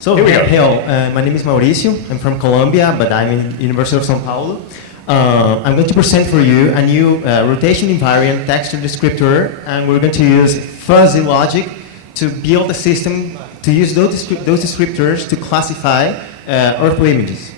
So, hello, my name is Mauricio. I'm from Colombia, but I'm in University of São Paulo. I'm going to present for you a new rotation-invariant texture descriptor, and we're going to use fuzzy logic to build a system to use those descriptors to classify orthoimages.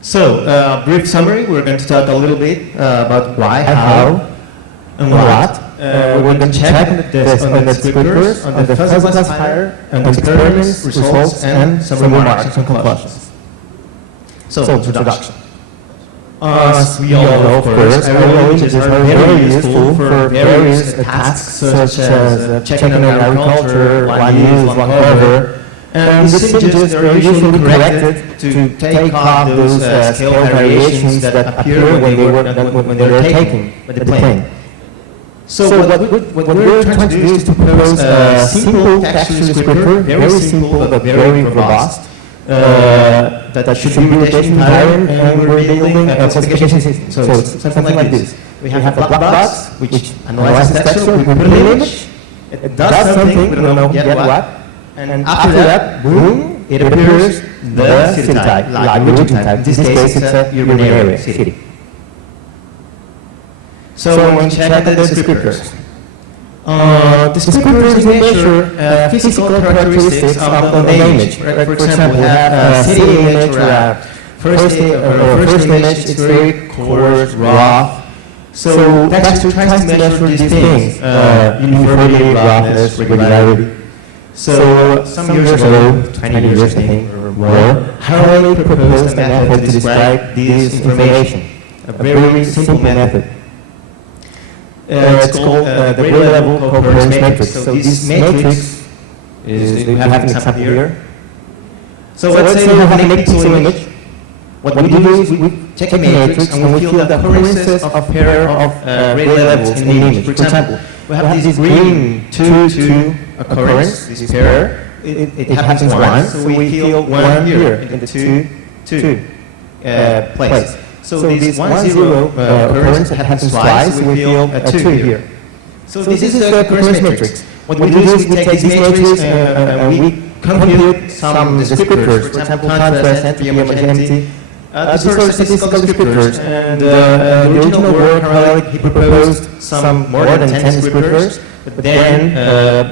So, brief summary, we're going to talk a little bit about why, how, and what. We're going to check on the descriptors, on the fuzzy classifier, on the experiments, results, and some remarks and conclusions. So, introduction. As we all know, of course, orthoimages are very useful for various tasks such as checking on agriculture, land use, land cover. And these images are usually corrected to take off those scale variations that appear when they were taken by the plane. So what we're trying to do is to propose a simple texture descriptor, very simple but very robust, that should be rotation-invariant, and we're building a classification system. So it's something like this. We have a black box, which analyzes the texture, we put an image, it does something, we don't know yet what, and after that, boom, it appears the city type, like the region type. In this case, it's a urban area, city. So I'm going to check out the descriptors. Descriptors measure physical characteristics of the image. For example, we have a city image or a first image, it's very coarse, rough. So texture tries to measure these things, uniformity, roughness, regularity. So some years ago, 20 years I think, or more, Harley proposed a method to describe this information, a very simple method. It's called the grade level covariance matrix. So this matrix is, we have an example here. So let's say we have an 8-pixel image. What we do is we check the matrix and we fill the occurrences of a pair of grade levels in the image. For example, we have this green 2-2 occurrence, this pair. It happens once, so we fill 1 here in the 2-2 place. So this 1-0 occurrence that happens twice, we feel a 2 here. So this is the occurrence matrix. What we do is we take this matrix and we compute some descriptors, for example, contrast, entropy, homogeneity. These are statistical descriptors, and the original work, Harley, he proposed some more than 10 descriptors, but then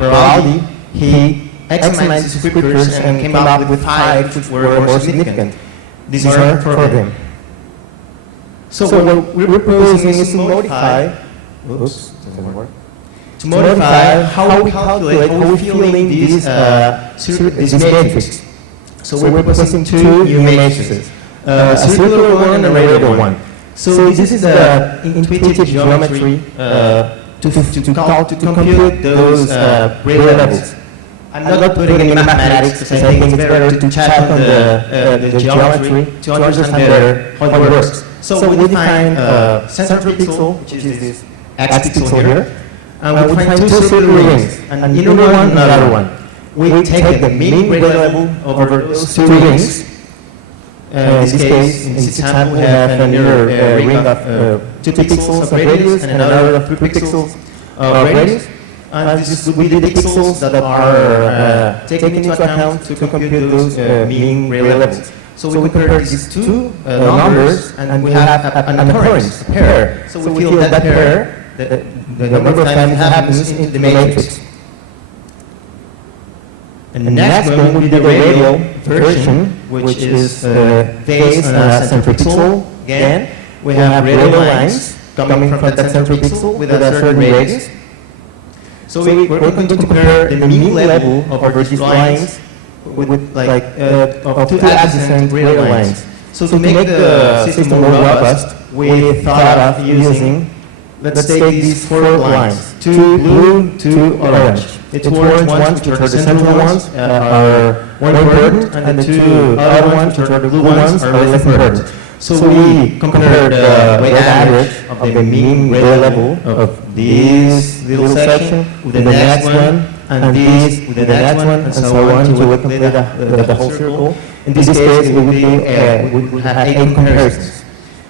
Barrera, he examined these descriptors and came up with 5 which were more significant. These are for him. So what we're proposing is to modify, doesn't work. To modify how we calculate, how we're filling this matrix. So we're proposing 2 new matrices, a circular one and a radial one. So this is the intuitive geometry to compute those grade levels. I'm not putting in mathematics because I think it's better to check on the geometry to understand better how it works. So we define central pixel, which is this x pixel here, and we define 2 circular rings, an inner one and another one. We take the mean grade level over those 2 rings. In this case, in this example, we have an inner ring of 2 pixels of radius and another of 3 pixels of radius. And this will be the pixels that are taken into account to compute those mean grade levels. So we compare these 2 numbers, and we have an occurrence, a pair. So we feel that pair, the number of times it happens in the matrix. And the next one will be the radial version, which is based on a central pixel. Again, we have radial lines coming from that central pixel with a certain radius. So we're going to compare the mean level of these lines with like of 2 adjacent radial lines. So to make the system more robust, we thought of using, let's take these 4 lines, 2 blue, 2 orange. The 2 orange ones, which are the central ones, are more important, and the 2 other ones, which are the blue ones, are less important. So we compared the weighted average of the mean grade level of this little section with the next one, and this with the next one, and so on, until we complete the whole circle. In this case, we would have 8 comparisons.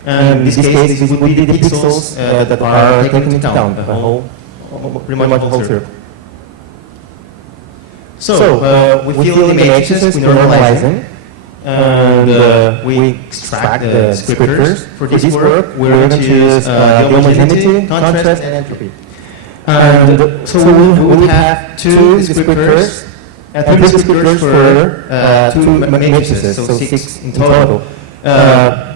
And in this case, it would be the pixels that are taken into account, pretty much the whole circle. So we fill in the matrices, we normalize them, and we extract the descriptors. For this work, we're going to use the homogeneity, contrast, and entropy. And so we will have two descriptors, three descriptors for two matrices, so 6 in total.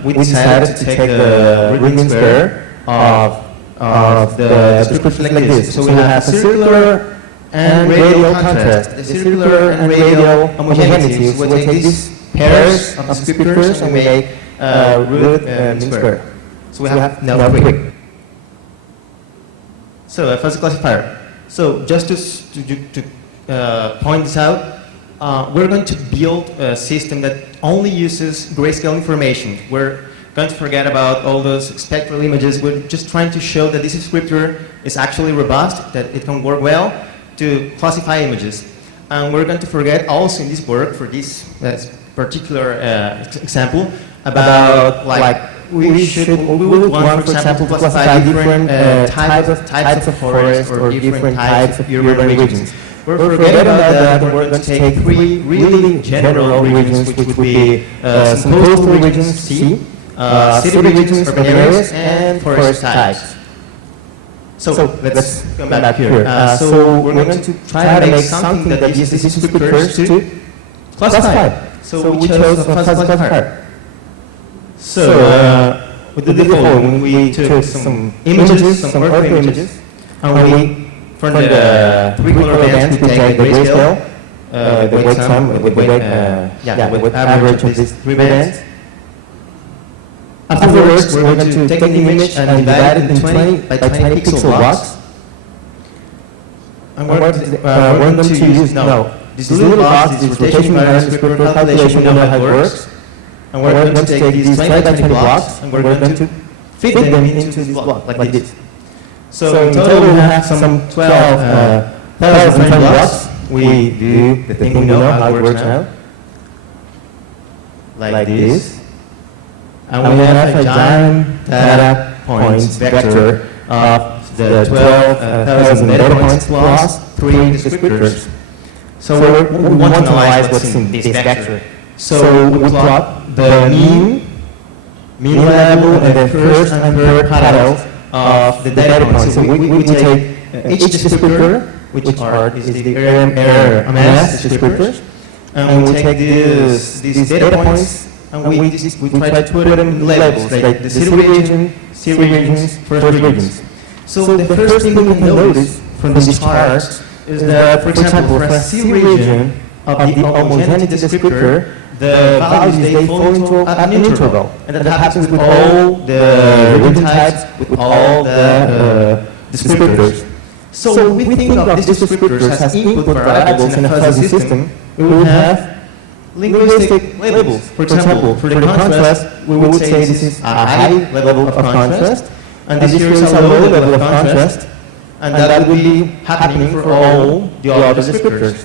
We decided to take the reading square of the description like this. So we have a circular and radial contrast, the circular and radial homogeneity. So we take these pairs of descriptors and we make root mean square. So we have now 3. So first classifier. So just to point this out, we're going to build a system that only uses grayscale information. We're going to forget about all those spectral images. We're just trying to show that this descriptor is actually robust, that it can work well to classify images. And we're going to forget also in this work, for this particular example, about we would want, for example, to classify different types of forest or different types of urban regions. We're forgetting about that. We're going to take 3 really general regions, which would be some coastal regions, C, city regions, urban areas, and forest types. So let's come back here. So we're going to try to make something that uses these descriptors to classify. So we chose a classifier. So we did the following. We took some images, some ortho images, and we, from the 3 color bands, we take the grayscale, the weight sum, with weight average of these 3 bands. Afterwards, we're going to take the image and divide it in 20 by 20 pixel blocks. And we're going to use now this little box, this rotation-invariant descriptor calculation. We know how it works. And we're going to take these 20 by 20 blocks and we're going to fit them into this block like this. So in total, we have some 12,000 blocks. We do the thing we know how it works now, like this. And we have a giant data points vector of the 12,000 data points plus 3 descriptors. So we want to analyze what's in this vector. So we plot the mean level, and the first and third parallels of the data points. So we take each descriptor, which is the RMS descriptors, and we take these data points and we try to put them in labels, like the city region, C regions, first regions. So the first thing we can notice from this chart is that, for example, for a C region of the homogeneity descriptor, the values, they fall into an interval. And that happens with all the region types, with all the descriptors. So we think of these descriptors as input variables in a fuzzy system. We would have linguistic labels. For example, for the contrast, we would say this is a high level of contrast, and this here is a low level of contrast, and that would be happening for all the other descriptors.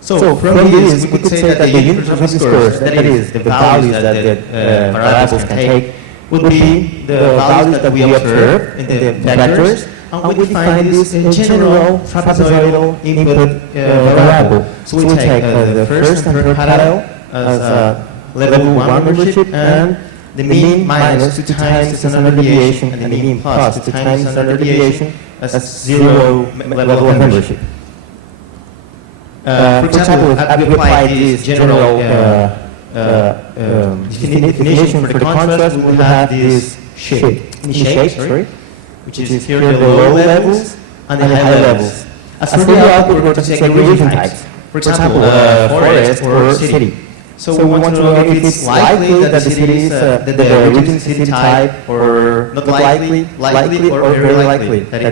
So from this, we could say that the unit of discourse, that is, the values that the variables can take, would be the values that we observe in the vectors, and we define this in general trapezoidal input variable. So we take the first and third parallel as a level 1 membership, and the mean minus 2 times the standard deviation, and the mean plus 2 times the standard deviation as 0 level of membership. For example, if we apply this general definition for the contrast, we will have this shape, which is here the low levels and the high levels. As for the output, we're going to take the region types. For example, forest or city. So we want to know if it's likely that the city is the region city type, or not likely, or very likely that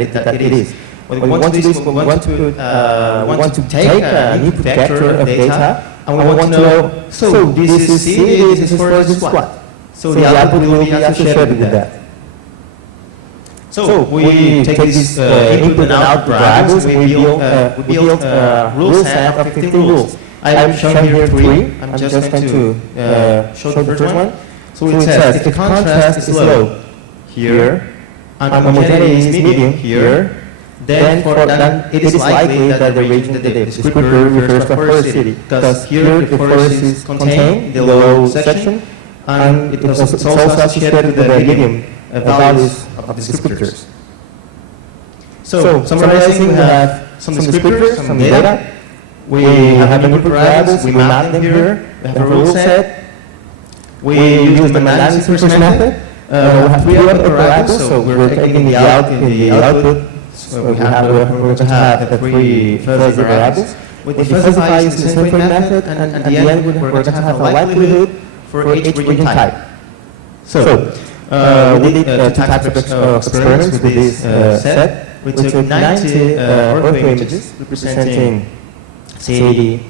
it is. What we want to do is we want to take an input vector of data, and we want to know, so this is city, this is forest, this is what? So the output will be associated with that. So we take this input and output variables, we build a rule set of 15 rules. I have shown here 3. I'm just going to show the first one. So it says if the contrast is low here, and homogeneity is medium here, then it is likely that the region that the descriptor refers to a forest city, because here the forest is contained in the low section, and it is also associated with the medium values of the descriptors. So, summarizing, we have some descriptors, some data. We have input variables, we map them here. We have a rule set. We use the analysis method. We have 3 output variables, so we're taking the output. So we're going to have the 3 fuzzy variables. We specify using the same method, and at the end we're going to have a likelihood for each region type. So we did 2 types of experiments with this set. We took 90 orthoimages representing city,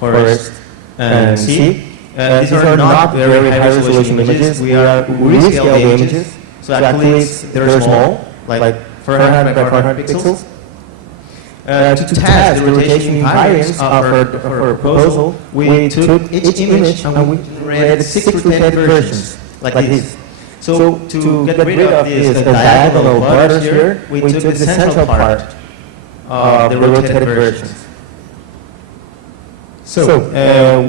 forest, and sea. These are not very high resolution images. We rescale the images, so actually they're small, like 400 by 400 pixels. To test the rotation invariance of our proposal, we took each image and we generated 6 rotated versions, like this. So to get rid of these diagonal borders here, we took the central part of the rotated versions. So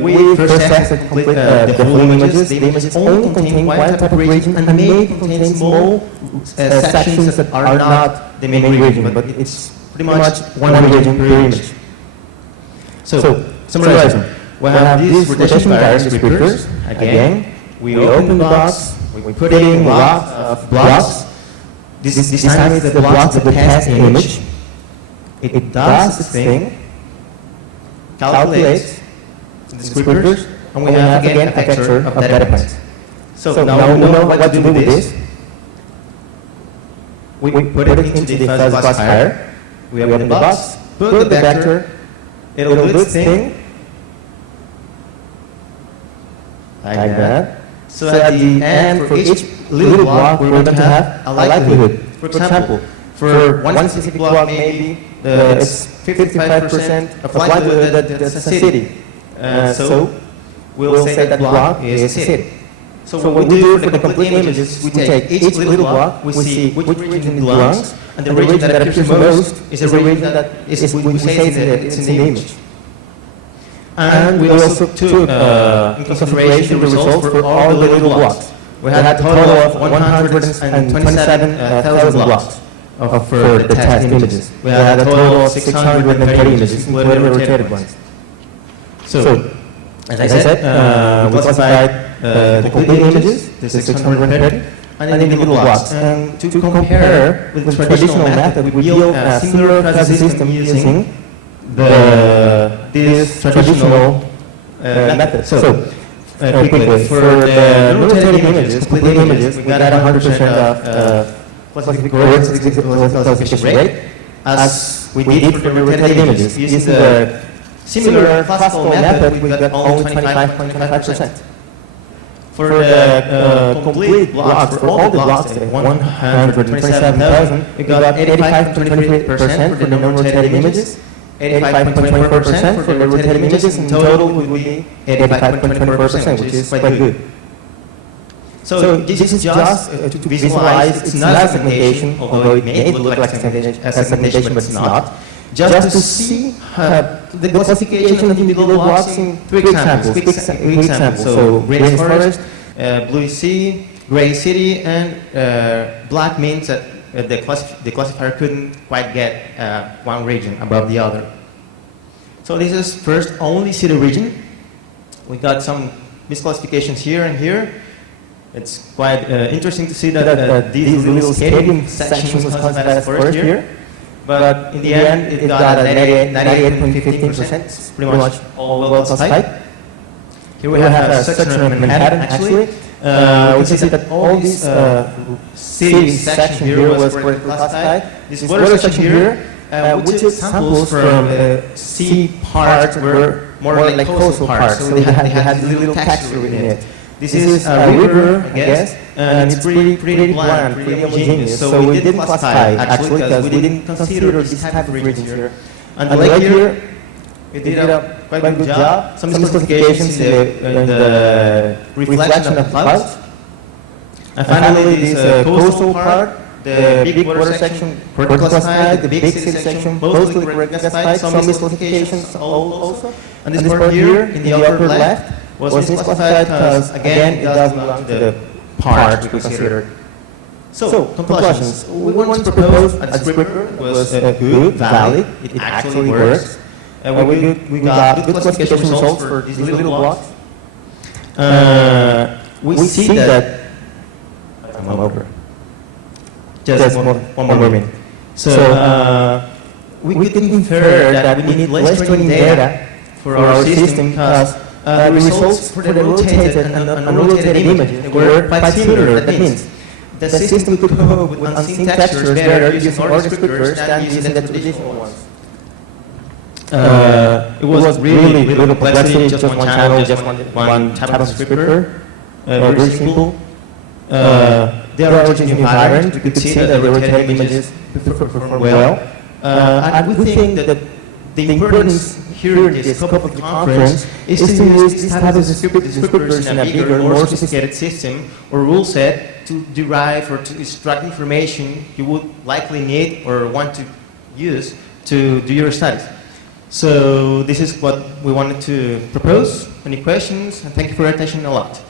we first tested the whole images. The images only contain one type of region and may contain small sections that are not the main region, but it's pretty much one region per image. So summarizing, we have these rotation-invariant descriptors. Again, we open the box. We put in a lot of blocks. This time is the blocks of the test image. It does its thing, calculates the descriptors, and we have again a vector of data points. So now we know what to do with this. We put it into the fuzzy classifier. We open the box, put the vector, it'll do its thing, like that. So at the end, for each little block, we're going to have a likelihood. For example, for one specific block, maybe it's 55% of likelihood that it's a city. So we'll say that block is a city. So what we do for the complete images, we take each little block, we see which region it belongs, and the region that appears most is a region that is, we say it's in the image. And we also took in consideration the results for all the little blocks. We had a total of 127,000 blocks for the test images. We had a total of 630 images, including the rotated ones. So, as I said, we classified the complete images, the 630, and individual blocks. And to compare with the traditional method, we yield a similar fuzzy system using this traditional method. So, quickly, for the rotated images, complete images, we got 100% of classification rate, as we did for the rotated images. Using the similar classical method, we got only 25%. For the complete blocks, for all the blocks, 127,000, we got 85.23% for the non-rotated images, 85.24% for the rotated images. In total, would be 85.24%, which is quite good. So this is just to visualize. It's not a segmentation, although it may look like a segmentation, but it's not. Just to see the classification of individual blocks in 3 examples. So green is forest, blue is sea, gray is city, and black means that the classifier couldn't quite get one region above the other. So this is first only city region. We got some misclassifications here and here. It's quite interesting to see that these little stadium sections was classified as forest here. But in the end, it got 98.15%. It's pretty much all well classified. Here we have a section of Manhattan, actually. We see that all these city section here was correctly classified. This water section here, we took samples from sea parts were more like coastal parts, so they had little texture within it. This is a river, I guess, and it's pretty bland, pretty homogeneous. So we didn't classify, actually, because we didn't consider this type of region here. And the lake here, we did a quite good job. Some classifications in the reflection of clouds. And finally, this coastal part, the big border section correctly classified, the big city section mostly correctly classified, some misclassifications also. And this part here in the upper left was misclassified because, again, it doesn't belong to the part we considered. So, conclusions. We want to propose a descriptor was good, valid, it actually works. We got good classification results for these little blocks. We see that, I'm over. Just one more minute. So, we can infer that we need less training data for our system because the results for the rotated and unrotated images were quite similar. That means the system could cope with unseen textures better using our descriptors than using the traditional ones. It was really little complexity, just one channel, just one type of descriptor, very simple. They are rotation-invariant. We could see that the rotated images perform well. And we think that the importance here in the scope of the conference is to use this type of descriptors in a bigger, more sophisticated system or rule set to derive or to extract information you would likely need or want to use to do your studies. So this is what we wanted to propose. Any questions? And thank you for your attention a lot.